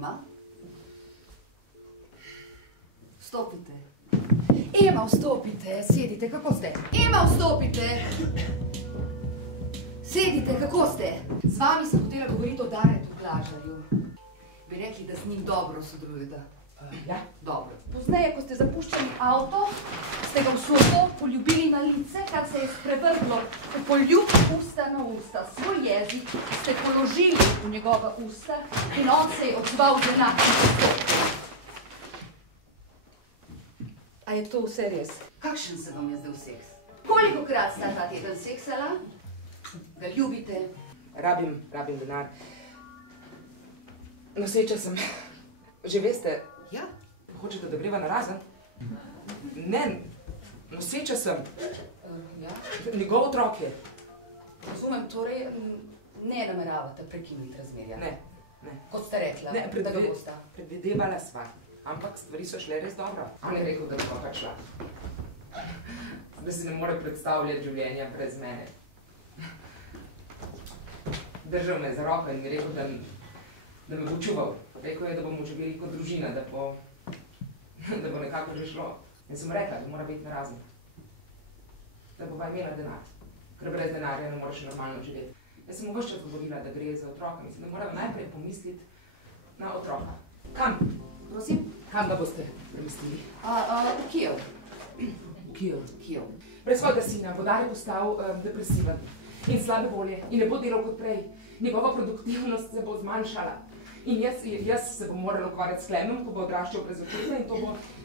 Ema? Vstopite. Ema, vstopite. Sedite, kako ste? Ema, vstopite. Sedite, kako ste? Z vami sem hotela govoriti o Daretu Glažarju. Bi rekli, da z njim dobro sodelujete. Ja. Dobro. Pozneje, ko ste zapuščali avto, ste ga v slovo poljubili na lice, kar se je sprevrglo v poljub usta na usta. Svoj jezik ste položili v njegova usta in on se je odzval z enakim postopkom. A je to vse res? Kakšen se vam je zdaj seks? Kolikokrat sta ta teden seksala? Ga ljubite? Rabim denar. Noseča sem. Že veste, ja. Hočete, da greva narazen? Ne, noseča sem. Ja. Njegov otrok je. Razumem, torej ne nameravate prekiniti razmerja? Ne. Kot ste rekla, ne, da ga bosta? Predvidevala sva, ampak stvari so šle res dobro. On je rekel, da bo pač šla. Da si ne more predstavljati življenja brez mene. Držal me za roko in mi rekel, da me bo čuval. Rekel je, da bomo živeli kot družina, da bo nekako že šlo. In sem rekla, da mora biti narazen. Da bova imela denar. Ker brez denarja ne moreš normalno živeti. Jaz sem mu ves čas govorila, da gre za otroka. Mislim, da moram najprej pomisliti na otroka. Kam? Prosim? Kam ga boste premestili? V Kijev. V Kijev? Kijev. Brez svojega sina bo Dare postal depresiven in slabe volje in ne bo delal kot prej. Njegova produktivnost se bo zmanjšala. In jaz se bom morala ukvarjati s Klemom, ko bo odraščal brez očeta in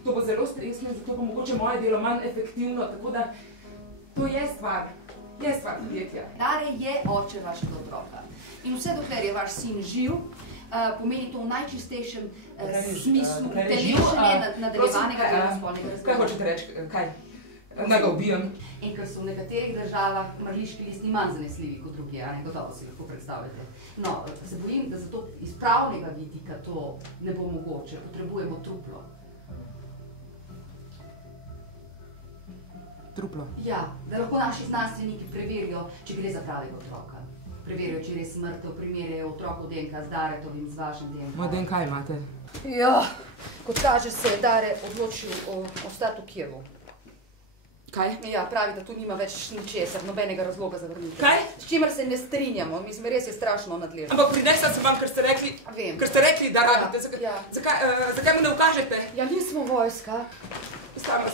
to bo zelo stresno, zato bo mogoče moje delo manj efektivno, tako da to je stvar podjetja. Dare je oče vašega otroka. In vse dokler je vaš sin živ, pomeni to v najčistejšem smislu utelešenje nadaljevanega dela spolnega razmerja. Kaj hočete reči? Kaj? Da ga ubijem? In ker so v nekaterih državah mrliški listi manj zanesljivi kot drugi, a ne, gotovo si lahko predstavljate. No, se bojim, da zato iz pravnega vidika to ne bo mogoče. Potrebujemo truplo. Truplo? Ja, da lahko naši znanstveniki preverijo, če gre za pravega otroka. Preverijo, če je res mrtev, primerjajo otrokov DNK z Daretovim, z vašim DNK. Moj DNK imate? Ja, kot kaže se je Dare odločil ostati v Kijevu. Kaj? Ja, pravi, da tu nima več ničesar, nobenega razloga za vrnitev. Kaj? S čimer se ne strinjamo, mislim, res je strašno nadležno. Ampak prinesla sem vam, ker ste rekli, da rabite. Ja. Zakaj mu ne ukažete? Ja, nismo vojska. Sama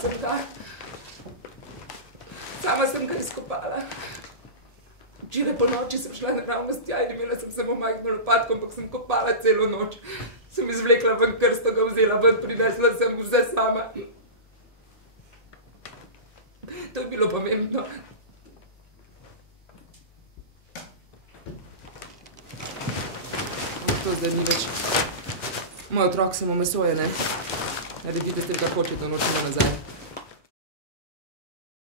sem ga izkopala. Včeraj po noči sem šla naravnost tja in imela sem samo majhno lopatko, ampak sem kopala celo noč. Sem izvlekla ven krsto, ga vzela ven, prinesla sem vse sama. To je bilo pomembno. To zdaj ni več. Moj otrok samo meso je, ne? Naredite ste, kar hočete, nočemo nazaj.